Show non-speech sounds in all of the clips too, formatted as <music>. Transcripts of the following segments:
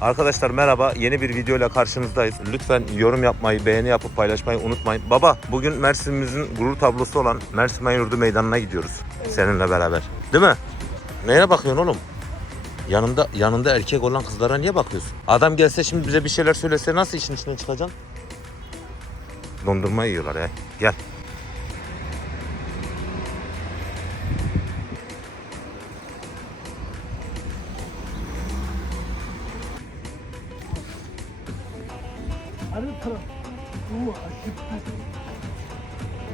Arkadaşlar merhaba. Yeni bir video ile karşınızdayız. Lütfen yorum yapmayı, beğeni yapıp paylaşmayı unutmayın. Baba bugün Mersin'imizin gurur tablosu olan Mersin Mayurdu Meydanı'na gidiyoruz. Seninle beraber. Değil mi? Neye bakıyorsun oğlum? Yanında yanında erkek olan kızlara niye bakıyorsun? Adam gelse şimdi bize bir şeyler söylese nasıl işin içinden çıkacaksın? Dondurma yiyorlar ya. Gel.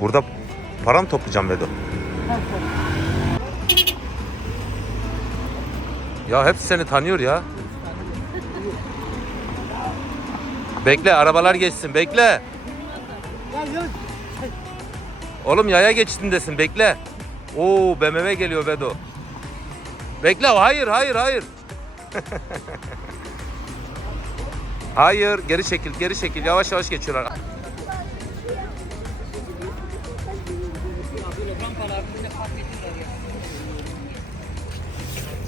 Burada para mı toplayacağım Vedo? Ya hepsi seni tanıyor ya. Bekle arabalar geçsin bekle. Oğlum yaya geçtindesin bekle. Oo BMW geliyor Bedo. Bekle hayır hayır hayır. <laughs> hayır geri çekil geri çekil yavaş yavaş geçiyorlar.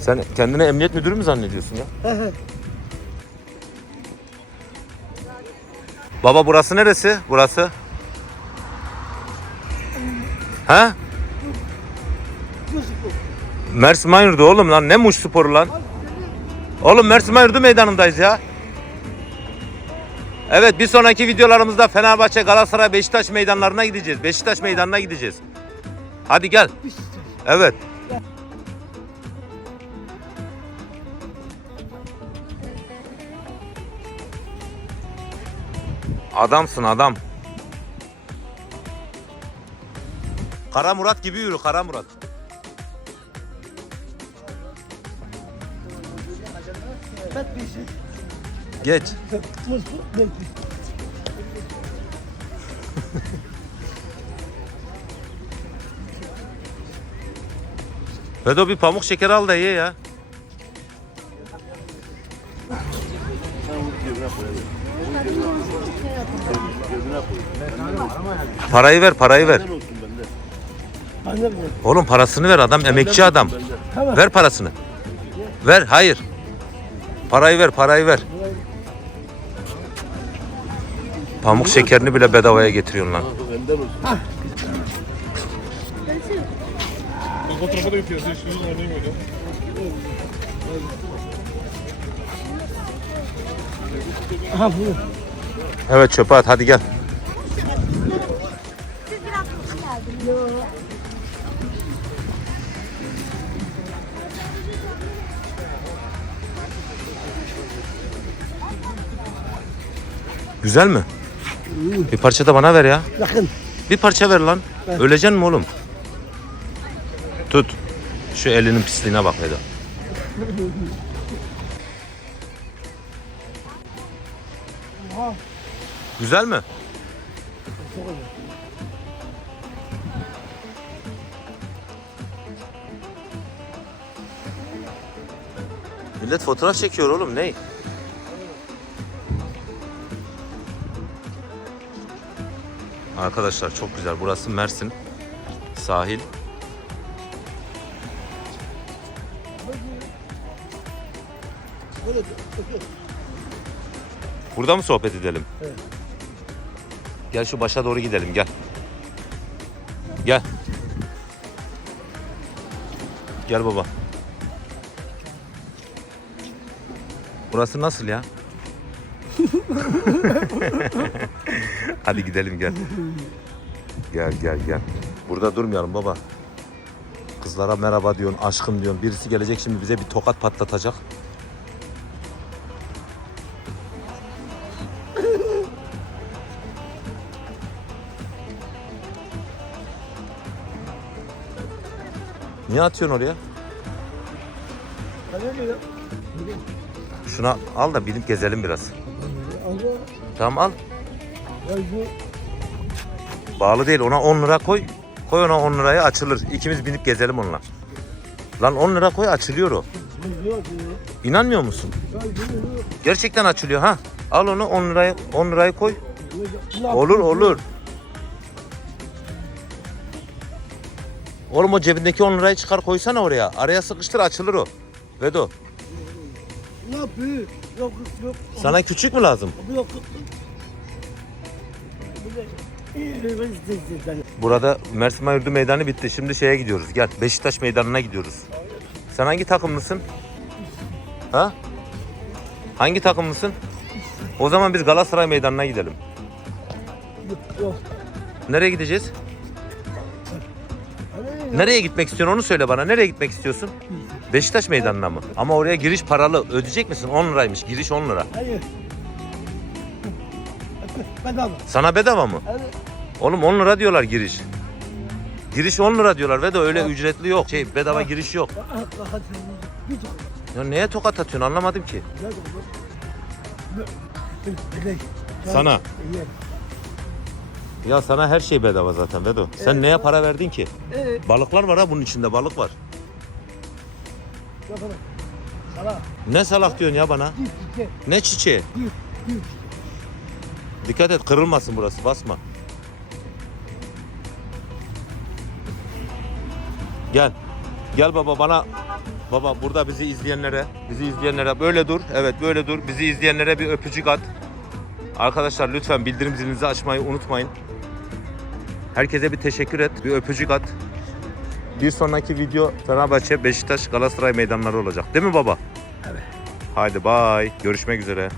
Sen kendine emniyet müdürü mü zannediyorsun ya? Baba burası neresi? Burası? Ha? Mersin Mayurdu oğlum lan ne Muş sporu lan? Oğlum Mersin Mayurdu meydanındayız ya. Evet bir sonraki videolarımızda Fenerbahçe, Galatasaray, Beşiktaş meydanlarına gideceğiz. Beşiktaş meydanına gideceğiz. Hadi gel. Evet. Adamsın adam. Kara Murat gibi yürü Kara Murat. Geç. Vedo bir pamuk şeker al da ye ya. Parayı ver, parayı ver. Oğlum parasını ver adam emekçi adam. Ver parasını. Ver, hayır. Parayı ver, parayı ver. Pamuk şekerini bile bedavaya getiriyorsun lan. O tarafa da gidiyoruz. Hiç yüzün oynayayım öyle. Aha bu. Evet çöpe at hadi gel. Siz biraz hızlı geldiniz. Güzel mi? Bir parça da bana ver ya. Yakın. Bir parça ver lan. Öleceksin mi oğlum? Tut. Şu elinin pisliğine bak <laughs> Vedo. Güzel mi? Millet fotoğraf çekiyor oğlum ne? Arkadaşlar çok güzel. Burası Mersin sahil. Burada mı sohbet edelim? Evet. Gel şu başa doğru gidelim gel. Gel. Gel baba. Burası nasıl ya? <laughs> Hadi gidelim gel. Gel gel gel. Burada durmayalım baba. Kızlara merhaba diyorsun, aşkım diyorsun. Birisi gelecek şimdi bize bir tokat patlatacak. Niye atıyorsun oraya? Şuna al da binip gezelim biraz. Tamam al. Bağlı değil ona 10 lira koy. Koy ona 10 liraya açılır. İkimiz binip gezelim onunla. Lan 10 lira koy açılıyor o. İnanmıyor musun? Gerçekten açılıyor ha. Al onu 10 liraya 10 lirayı koy. Olur olur. Oğlum o cebindeki 10 lirayı çıkar koysana oraya. Araya sıkıştır açılır o. Vedo. Ne Bana büyük. Yok yok. Sana küçük mü lazım? Yok. Burada Mersin Mayurdu Meydanı bitti. Şimdi şeye gidiyoruz. Gel Beşiktaş Meydanı'na gidiyoruz. Sen hangi takımlısın? Ha? Hangi takımlısın? O zaman biz Galatasaray Meydanı'na gidelim. Yok, Yok. Nereye gideceğiz? Nereye gitmek istiyorsun onu söyle bana. Nereye gitmek istiyorsun? Beşiktaş Meydanı'na mı? Ama oraya giriş paralı. Ödeyecek misin? 10 liraymış. Giriş 10 lira. Hayır. Bedava. Sana bedava mı? Hani Oğlum 10 lira diyorlar giriş. Giriş 10 lira diyorlar ve de öyle ücretli yok. Şey bedava giriş yok. Ya neye tokat atıyorsun anlamadım ki. Sana. Ya sana her şey bedava zaten Bedo. Sen Evet. neye para verdin ki? Ee, Balıklar var ha bunun içinde balık var. yok sana. Ne salak diyorsun ya bana? Git git. Ne çiçeği? Git git. Dikkat et kırılmasın burası basma. Gel. Gel baba bana Baba burada bizi izleyenlere, bizi izleyenlere böyle dur. Evet böyle dur. Bizi izleyenlere bir öpücük at. Arkadaşlar lütfen bildirim zilinizi açmayı unutmayın. Herkese bir teşekkür et, bir öpücük at. Bir sonraki video Fenerbahçe, Beşiktaş, Galatasaray meydanları olacak. Değil mi baba? Evet. Haydi bay. Görüşmek üzere.